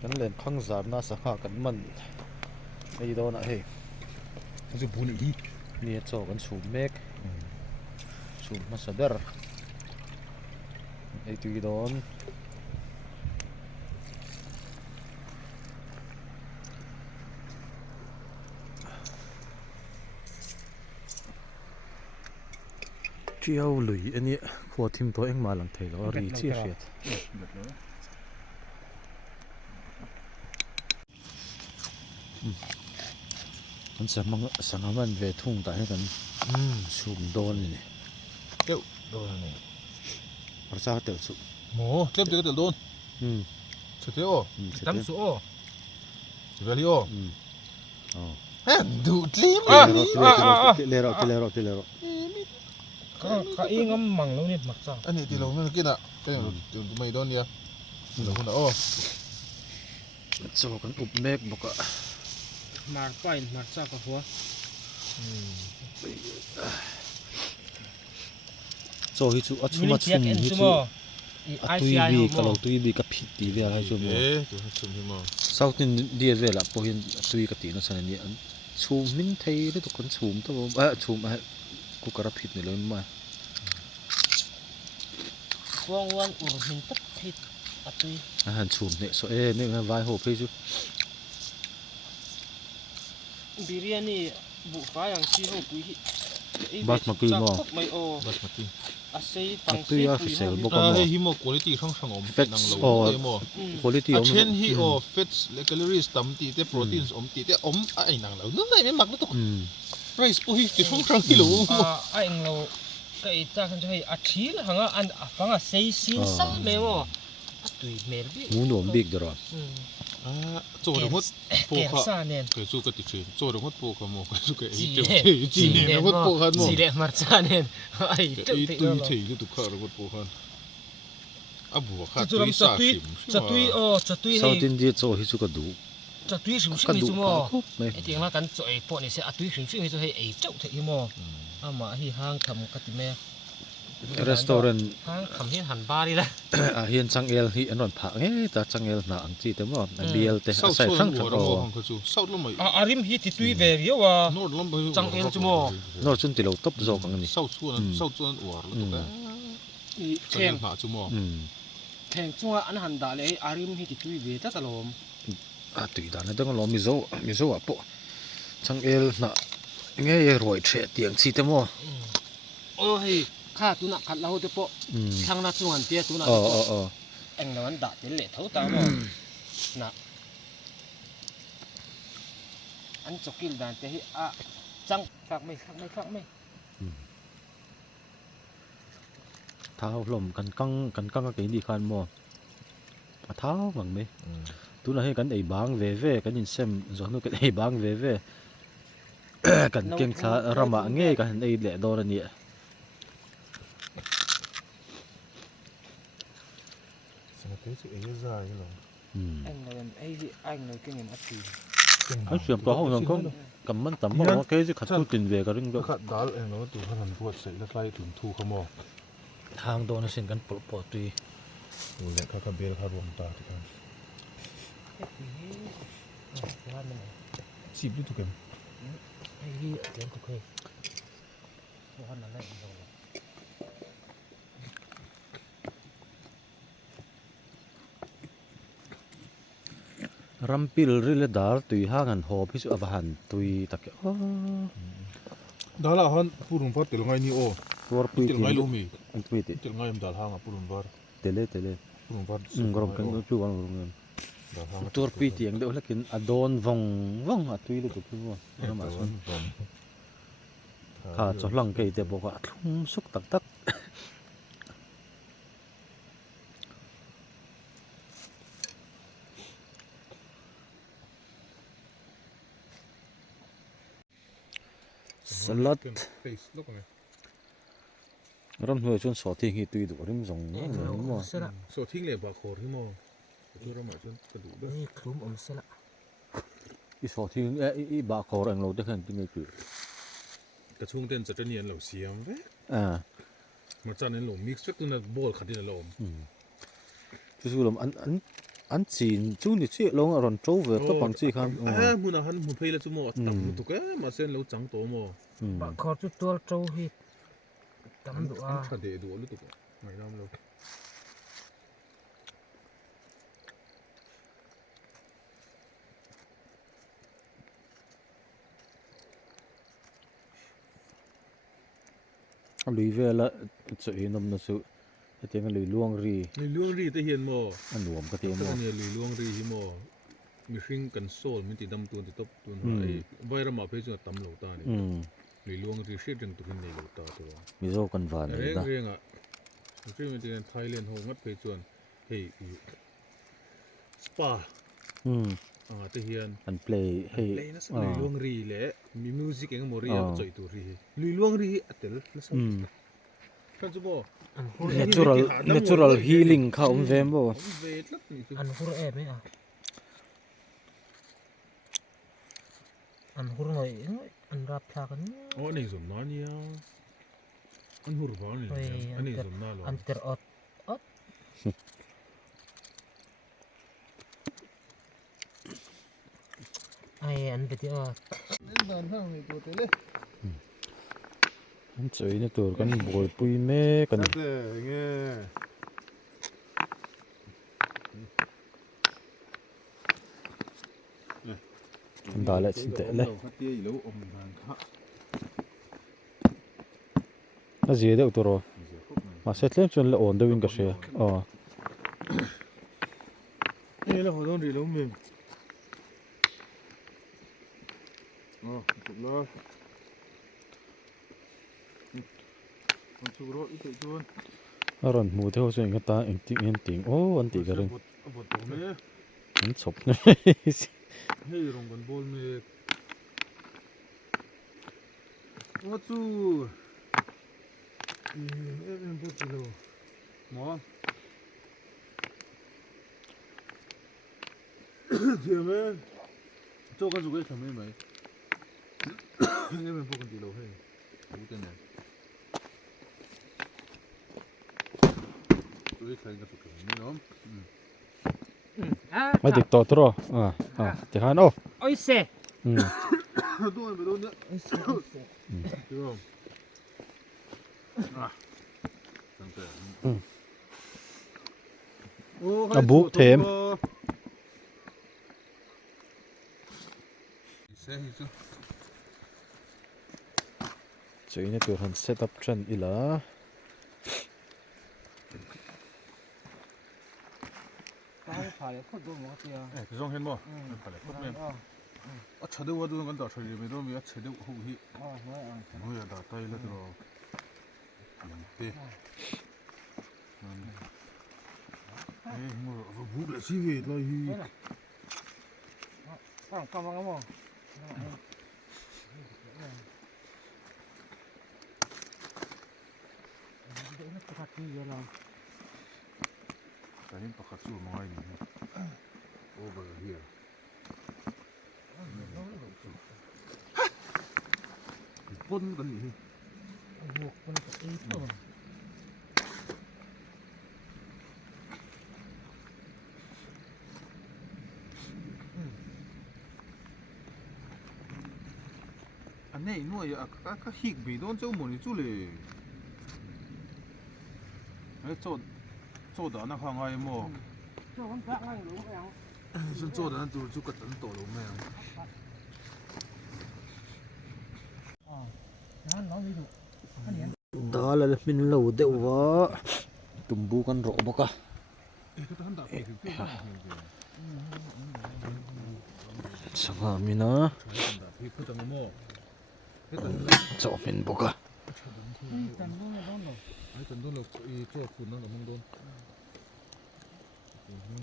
กันเล่นข้างสารน่าสหกันมันไอ้โดนอะเฮ้ยจะพูดอีกนี่โจกันสูบเมกสูบมาสเดอร์ไอ้ตัวโดนเจียวหลุยอันนี้ขวดทิมตัวเองมาหลังเทแล้วรีเชียเชียดมันสมังสังมันเวทุ่งแต่ให้กันสูบโดนนี่เจ้าโดนนี่ภาษาเต๋อสูบโม่เจ็บเดี๋ยวโดนสุดเดียวตั้มสู้สุดเดียวฮะดูจีมเลโรก็อีงมังแล้วนี่มักจังอันนี้ที่เราไม่กินอ่ะก็ยังไม่โดนเนี่ยเราคนละโอ้โจกันอุบเมกบอกว่ามาร์ไปมาร์ซากับหัวโจฮิจูอัดชุมาชุมฮิจูอัตุยบีกับเราตุยบีกับผิดตีเวลาชุมเศร้าตินเดียเวลาพอเห็นตุยกับตีนั่นสันนี่ชุมมินไทยได้ทุกคนชุมตัวชุมกูกระผิดนี่เลยมาว่างอุรหินตัดผิดอัตุยอาหารชุมเนี่ยโซเนี่ยไวโฮเพจูบิริยานีบุฟ้าอย่างที่เขาปุยบัสมากีมั้งไม่โอบัสมากีอาศัยฟังเสียงปุยมั้งฮิโมคุณภาพช่างอมเฟสโอ้คุณภาพเช่นฮิโอเฟสเลกเลอรี่สตัมตีแต่โปรตีนอมตีแต่อมไอ้นางเรานั่นไม่มักนะตุ๊กไรส์ปุยที่ช่างที่รู้ไอ้เราก็อีจ้าคันจะให้อาชีพหังอันฟังอาศัยสินสังเมโมตุยเมลบิมูนวมบิ๊กดรอโจดงดโปกะเคยสู้กับติดเชื้อโจดงดโปกะโมเคยสู้กับจีเน่งดโปกะโมจีเล่มาร์ซาเน่ไอ้ตุยที่ดูตุกข้าวงดโปกะอาบัวข้าตุยสาขิมจะตุยจะตุยเศร้าตินดีโจฮิสุกดูจะตุยสิ่งสิ่งนี้จุโมไอ้ที่เรากันจ่อยปอนี่เสียตุยสิ่งสิ่งนี้จะให้ไอ้เจ้าเทโมอามาที่ห้างทำกัติเมรีสอร์ทห้างทำที่หันบาร์นี่แหละเฮียนจังเอลที่อันนั้นผักแต่จังเอลน่าอังจีแต่ว่าเบียลเตะใส่ทั้งทั้งอาริมฮิตตุยเวรียวะจังเอลจุโมโน่ชุนติเราตบโจกังนี่เศร้าส่วนอวดแล้วตัวแข่งผ่าจุโมแข่งจังอันหันดาเลยอาริมฮิตตุยเวตตลอมตุยดานี่ต้องรอมิโซอ่ะปะจังเอลน่ะไงรวยเฉียดเตียงซีแต่ว่าโอ้ยข้าตุนักขัดเราเถอะปะทางนักส่วนเตี้ยตุนักเอ็งนั้นด่าเจเล่เท่าตามนะอันจกิลด่านเตะอ่ะจังฟักไม่เท้าลมกันกังก็กินดีขันมัวเท้าบังไหมตุนักให้กันไอ้บางเว่กันยินเซมจอนุกันไอ้บางเว่กันเก่งซาระมาเงี้ยกันไอ้เละโดนนี่เฮ้ยเอ็งจะได้หรอเอ็งเราไอ้เราเก่งอันตีอันเสียงตัวเขาอย่างก็กำมันต่ำว่าแค่จะขัดตู้ตินเวกันเรื่องก็ขัดดาลเอ็งเราตัวขนาดปวดเสร็จแล้วไล่ถึงทูขโมยทางโดนเส้นกันปลดตีดูเลยข้ากับเบลข้ารวมตาที่กันสิบดูถูกกันไอ้ที่เลี้ยงทุกเคยวันนั้นแหละรัมพิลริลดาร์ตุยห่างกันหอบพิสุอวหันตุยตะเกียดาลาฮันพูดถึงพัดเตลไงนี่โอ้ตัวปีติลไงลูมีปีติเตลไงมันดาลห่างอ่ะพูดถึงพัดเตเลพูดถึงพัดกรมกันจู่วันกรมกันตัวปีติอย่างเดียวแล้วกินอดอนวังตุยเลยตัวพี่ว่าน้ำมันข้าจะลังเกยแต่บอกว่าทุ่มสุกตักสลัดรำหัวจนสอดทิ้งให้ตุยดูริมส่งนี่มั้งสอดทิ้งเลยบาโคที่มั้งช่วยรำหัวจนกระดูกนี่คลุ้มสลัดอีสอดทิ้งอีบาโคเองเราได้แค่ทิ้งไงคือกระช่วงเต้นจะเนียนเหล่าเสียมเว้ยมาจานนี้หลงมิกซ์ตัวนั้นโบลขัดดินหลง สู้ลมอันจีนจูนี่สิลงอรอนโจเวอร์ก็ปังจีครับ มุนหันมุนเพลแล้วจุโมตับตุกมาเส้นแล้วจังโตโม บะขอจุดตัวโจฮิตจำดูว่า ถ้าเดดูลุตุกไม่น้ำเรา ลุยเวลาจะเห็นนมนสุเตียงลุยล่วงรี ในล่วงรีแต่เห็นโม อันหลวมก็เตียง แต่ มอ เนี่ยล่วงรีฮิโมมีชิงกันโซลมันติดดำตัวติดตบตัวไอ้ใบระมาเพจจะตั้มเหลาตาเนี่ยล่วงรีเชื่อจังตุกินในเหลาตาตัว มีโซกันหวานเลยนะ เรื่องอ่ะที่มันเป็นไทยแลนด์โฮงัดเพจวนเฮ้ยสปาแต่เฮียน อันเพลย์ให้ เลยนะสักล่วงรีแหละมีมิวสิกเองโมรีอ่ะจ่อยตัวรีล่วงรีอัตเตอร์แล้วสักkan coba natural healing เข้าเวมบ่ อันฮุร์เอไหมอ่ะอันฮุร์หน่อยอันรับชากัน oh ini zona ya an hurban ini ini zona lo อันเตอร์อดไออันเดียว dan hang itu tele อันสวยในตัวกันบ่อยปุยแม่กัน ada nge อันดาละสิเตะเลย hati lo om dan ha น่าเสียเด้อตัวรอมาเสร็จแล้วจนละอ่อนเดวินก็เสียอ๋อ นี่ละหัวต้องดีแล้วมึงจบแล้วมันชูรสอีกตัว อรอนหมูเท่าส่วนก็ตาเอ็งติงเอ็นติงโอ้อันติกันเลย บทตัวนี้ อันศพเลย ให้ลงกันบอลมีว่าจูเป็นบทเดียวหมอเดี๋ยวมั้ยโจ้กันสุกให้ทำไหมนี่เป็นพวกกันดีโลให้รู้แต่เนี่ยตัวที่ใครกันสุกกันนี่เนาะ ไม่ติดต่อตัวจะหันโอ้ โอ้ยเซ่ ตัวไปตัวเนี้ยดูตั้งแต่บุเทมสวยในตัวหันเซตอัพเทรนอีล่ะ ผ่านคนดูหมดเลย 그 정 했노? 그래. 그러면 차대 와두는 건다. 저기 메로미 차대 호기. 뭐야 나 따일러 들어. 배. 뭐 무래 시비 나이. 가만 뭐. 나는 바깥 쭉 먹어야 돼. Over here. 본 거니. anh này nuôi các hít bị đón châu một chútเลย哎做的那看看么？是做的那就个等抖了没有？đó là mình lâu đeo vợ tụm bu con rổ bọc à sao mà mình nó sao mình bọc à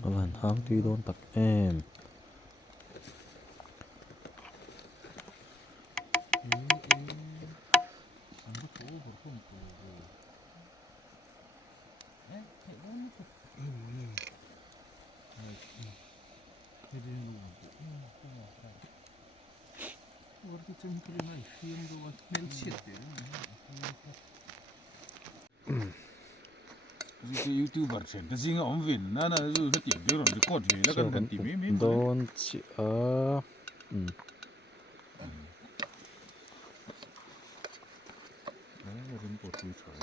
các bạn hám tuy đôn tặc em cái youtuber trên cái gì ông vin na na rồi cái tìm rồi cái code vềแล้วกันtìm mấyโดนจิเป็นปวดที่ฉอย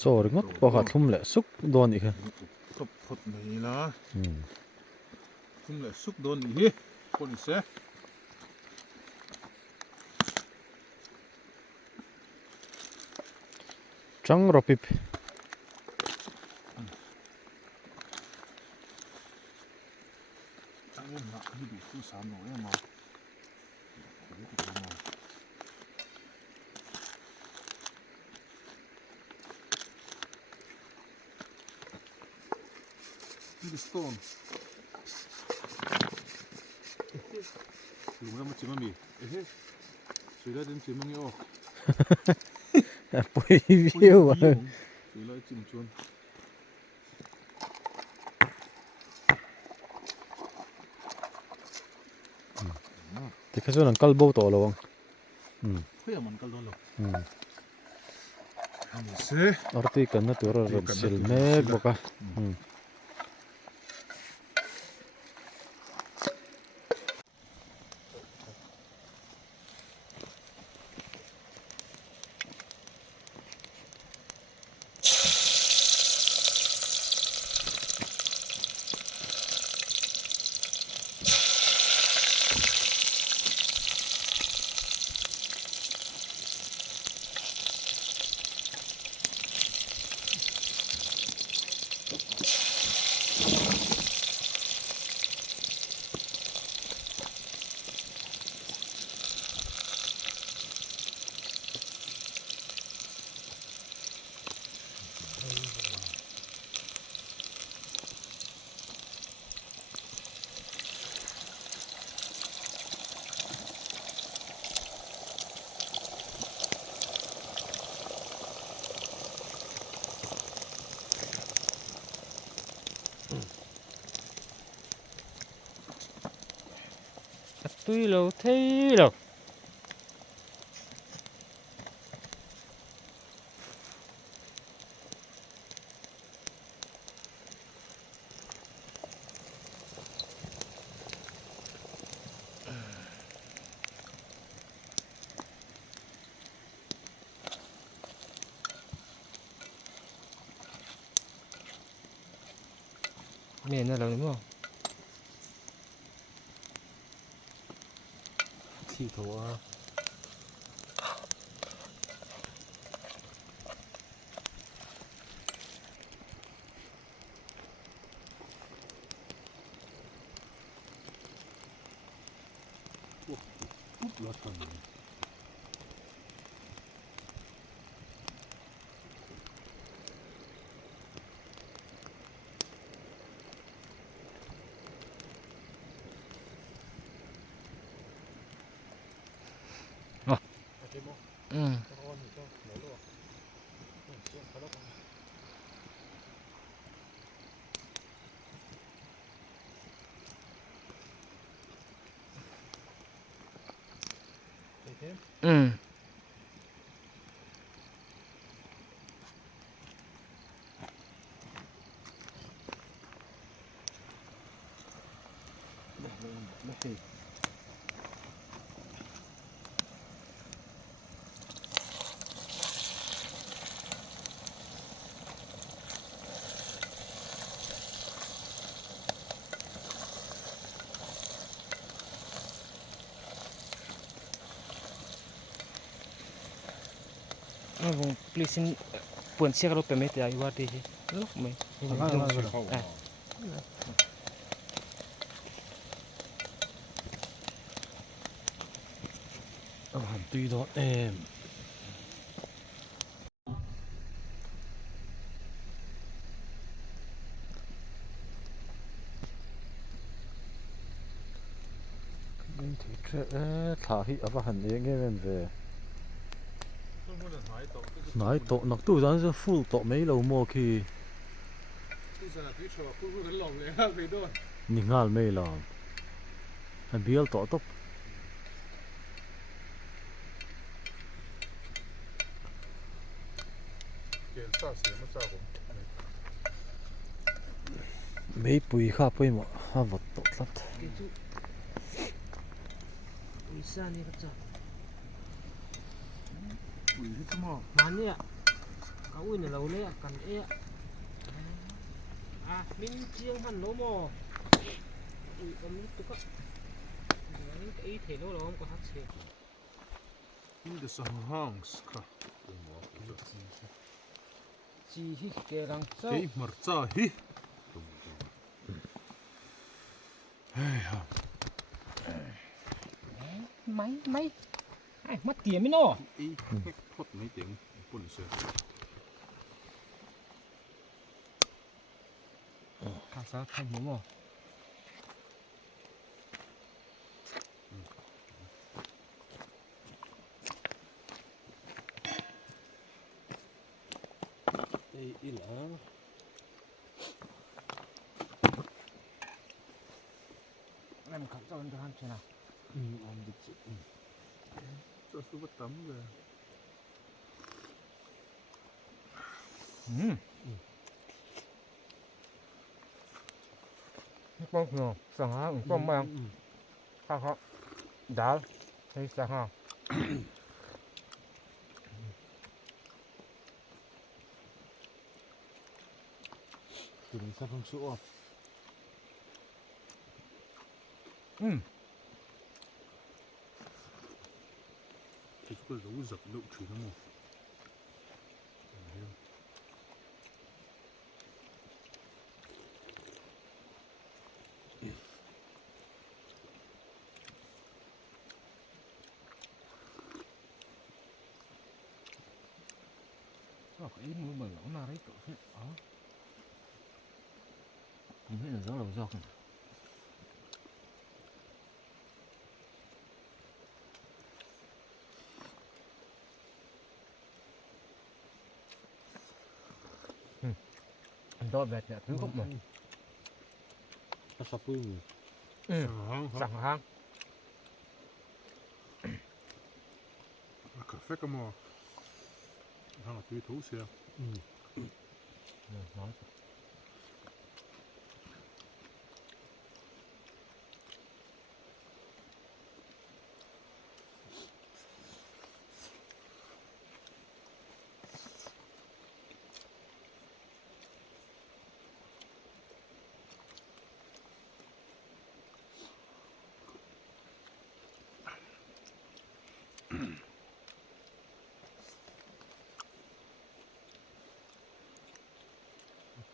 โซ่งดปอกทุ่มแหละซุกโดนอีกฮะ ก็พดนี่ละทุ่มเลยสุกโดนอีกคนเสีย จังรอปิบ ตั้งเงินละที่ดูตู้สามหน่อยมานี่สโตนดูแล้วมันจิ้มมีสุดแล้วจิ้มจิ้มมันนี่ ปุยวิวอ่ะ สุดแล้วจิ้มชวน แต่แค่ส่วนนั้นกัลโบต่อระวัง เพื่อมันก็ลดลงอันนี้สิ อร์ติกันนะตัวเราเซลเมกบอกอ่ะตุยโลเทโลเมนอะไรมั้งที่ตัว รถคนนี้Vâng, please buồn xe kalau permit ya iwa di lu me. tuy đó em thì thả hi ở hẳn nghe nghe về nói tổ nó tu rằng sẽ full tổ mấy lâu mua khi nhìn ngal mấy là anh biết tổ tóc เกณฑ์ซ่าเสียมาจากผม mấy bụi khá bụi mà ha vật tốt lắm cái chú ui sa này cái chả ปุ๋ยที่สมอง mà nè cái ui này lâu nè cần e à mình chiang hẳn lỗ mò ui ông lúc tức á cái thể lỗ đó không có hát xịt นี่จะสั่งห้องส์ค่ะ chỉ hi cái răng sâu เฮ้ยมาจ้าฮิเฮ้ยฮะ máy máy ai mất tiền mới nọ อีแค่พดไม่เต็งปุ่นเสือ cả sao thành bố mò đây ít là làm khẩn cho anh cho ăn chưa nào ăn được chứ จะสู้กับตั้มเลย con nhỏ sang ha con mang ha ha đá hay sang ha từ mình sắp không sữa thì có dấu dập đậu trừ nó một sao cái mua bẩn nó nào đấy cậu sẽ ở không biết là do đầu giọt đo vẹt nhẹ thứ không mà nó sắp bụi rồiสั่งห้าง คาเฟ่ก็มอทางตีทูเสีย nói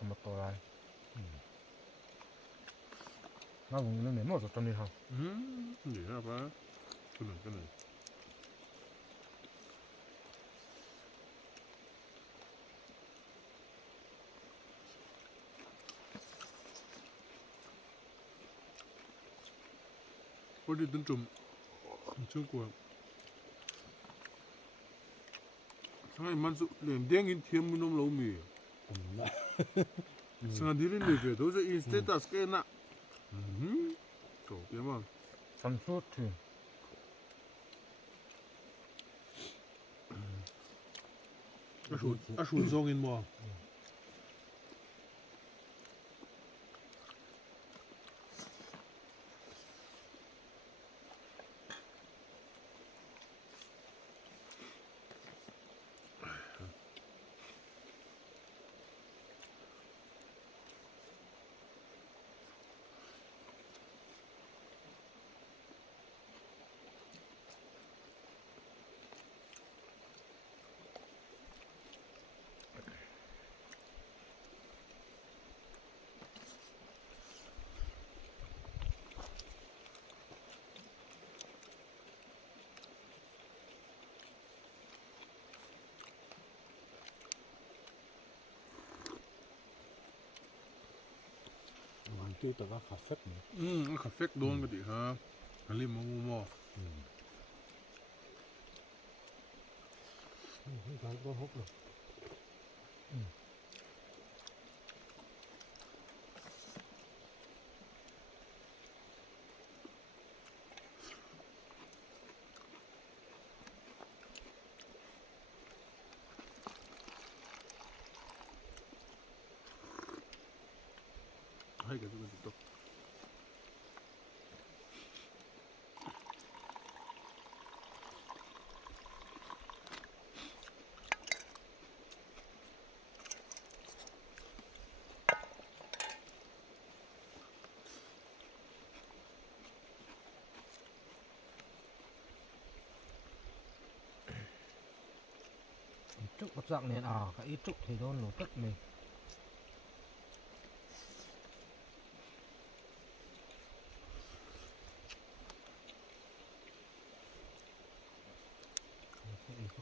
một tổ này nó vùng lên đến một trong đi không เดี๋ยวนะกันหนึ่งกันหนึ่งพอดีตึ้งจุ่มช่วงกว่าใช่มันสุดเหลี่ยมเด้งอินเทียมมันน้ำเรามีสังเกตดีเลยเว้ยตัวจะอินสเตตัสแค่น่ะโถ่เดี๋ยวมั้ง ทำชุดถึง อาชูซองอินบ่tiêu tao có cà phê nữa คาเฟ่โดนกันดิฮะอันนี้มอ cái có hút rồi chút một dạng này cái ít chút thì nó nổ tức mình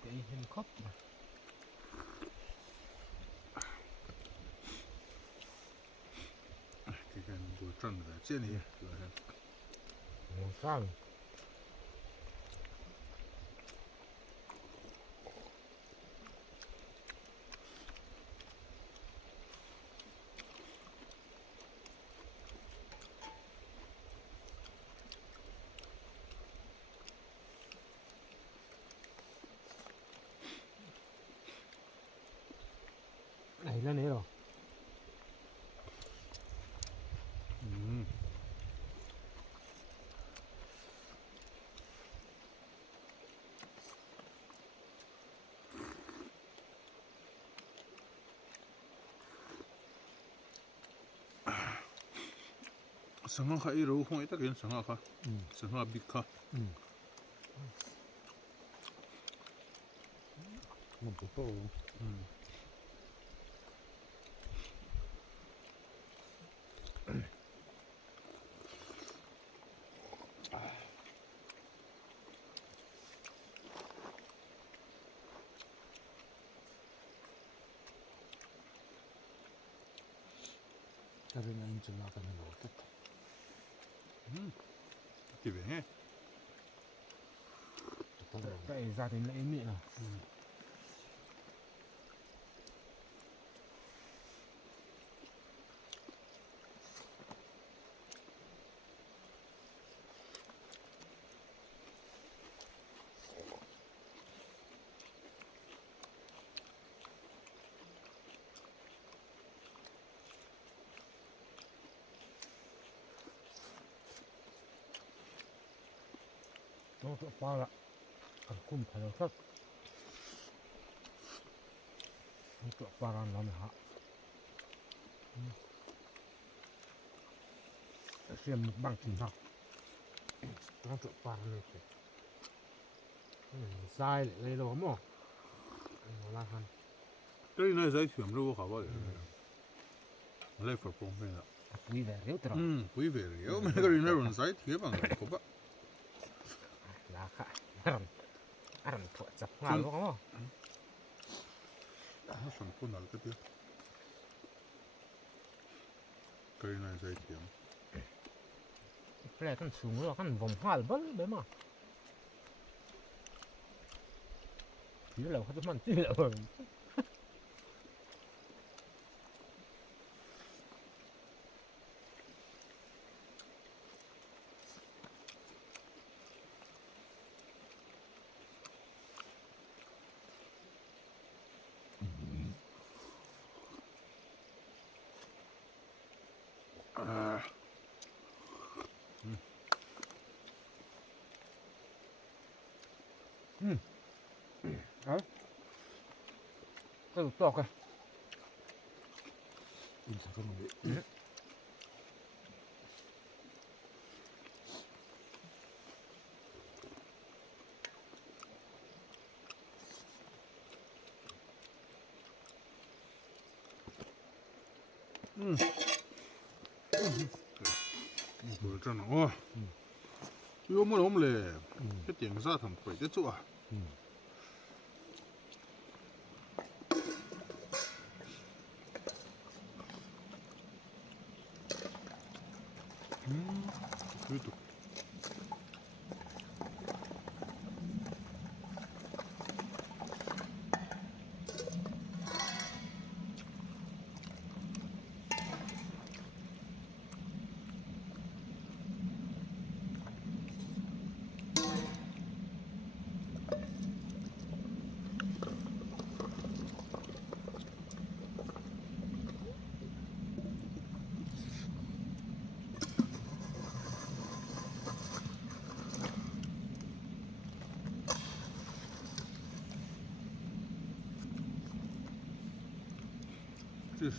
cái hình khóc mà cái đồ trần về trên này rồi ngon sao này lên đấy rồi sáng khai rồi không ấy tất nhiên sáng khai sáng bị khai một cái tô cái này anh chừng nào cái này nổi tất thì về nghe cái gia đình lấy miệng à nó sẽ qua lại còn cung phải là thật nó sẽ qua ra nó hả xem một bằng trình học nó sẽ qua ra này sai lại đây đâu mà nó là hắn cái này giải thuyền rồi có bao giờ lấy phật phong bên đó quý về réo tao quý về rồi mà cái này rồi giải thuyền bằng có bao là khá ăn thọ chặt ngal đúng không nó sản phẩm nào cái tiêu cái này giải thuyền cái này con xuống rồi con vòng hoa bớt đấy mà chỉ làเขาจะมันจี้แล้วđấy cái to kìa in sao không bị đồ trần ô yêu mà ông lệ cái tiếng ra thằng quỷ cái chỗ à cứ tục Cheers.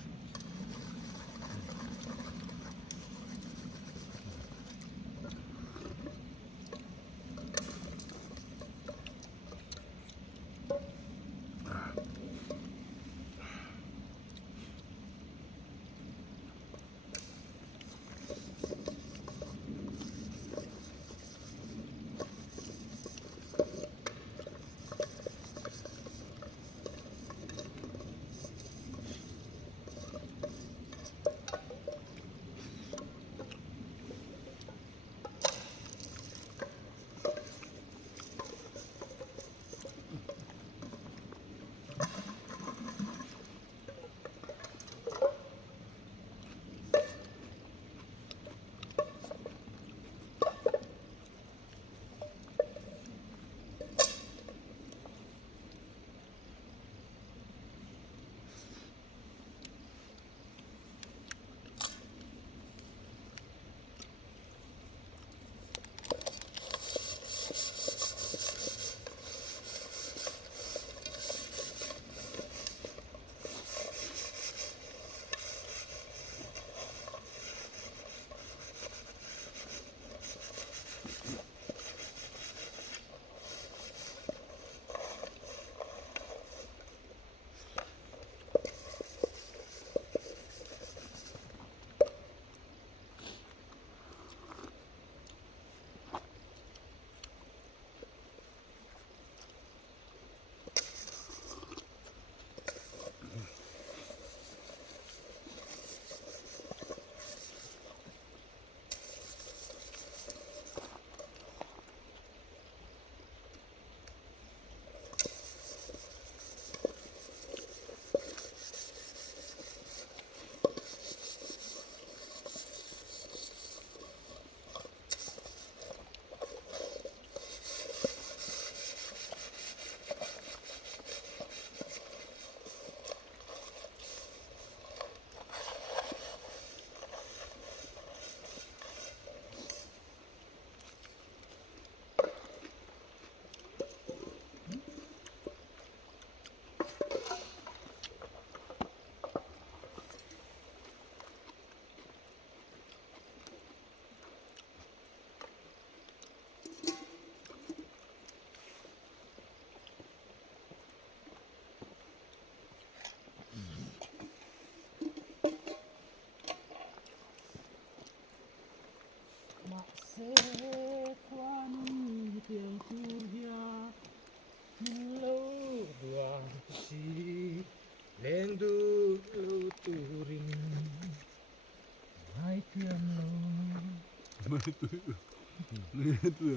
นี่ตัว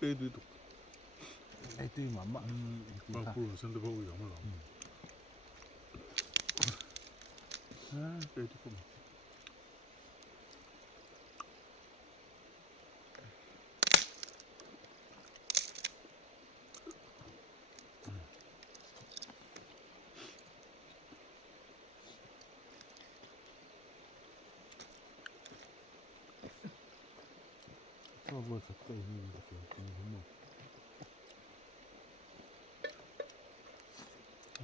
cái tôi ai tui mà mặn bao phủ sân tập bao nhiêu mà lòng cái tôi không cho vừa sạch cây như là kiểu như một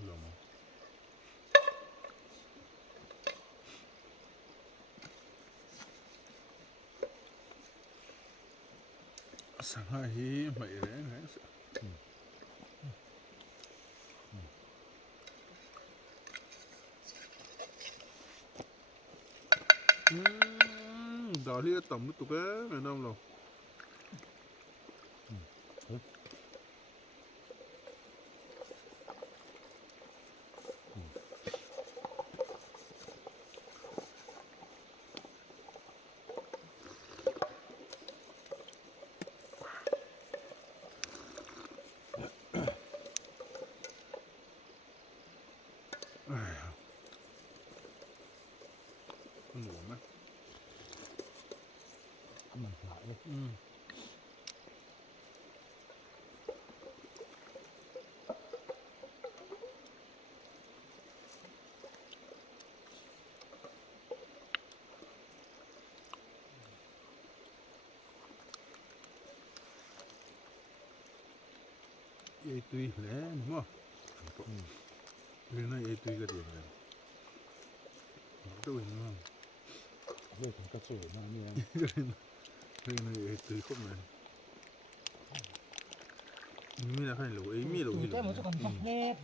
lòng sáng nay mày đấy hả đó thì tầm tụi bé mày nông rồi con ngủ mấy mình lại vậy tùy lẽ đúng không cái này vậy tùy cái gì này tôi đúng không đây cũng có sủi mà như cái này vậy tùy không này mi là hay lẩu ấy mi lẩu gì cái một con bọc nhép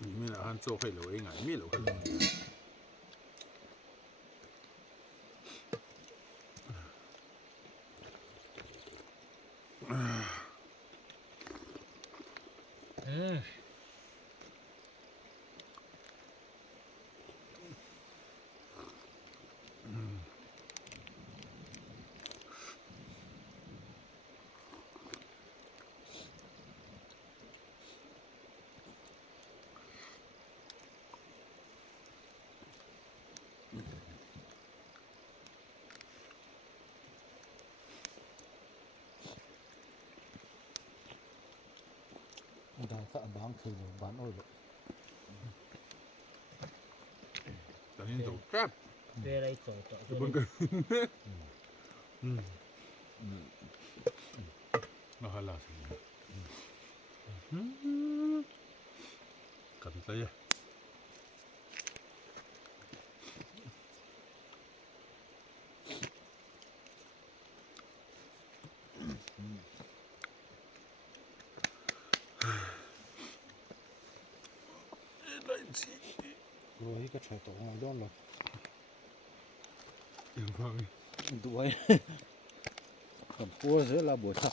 mi là han cho hay lẩu ấy ngài mi lẩu hay lẩuได้ก็บางทีบ้านอ้อยเลย ตอนนี้ถูกแซ่บ về đây chỗ chỗ บนกันมาฮัลโหลกันไปเลยrồi cái trời tổ ngoài đó là ยังฟัง đuổi cầm cua giữa là buổi thật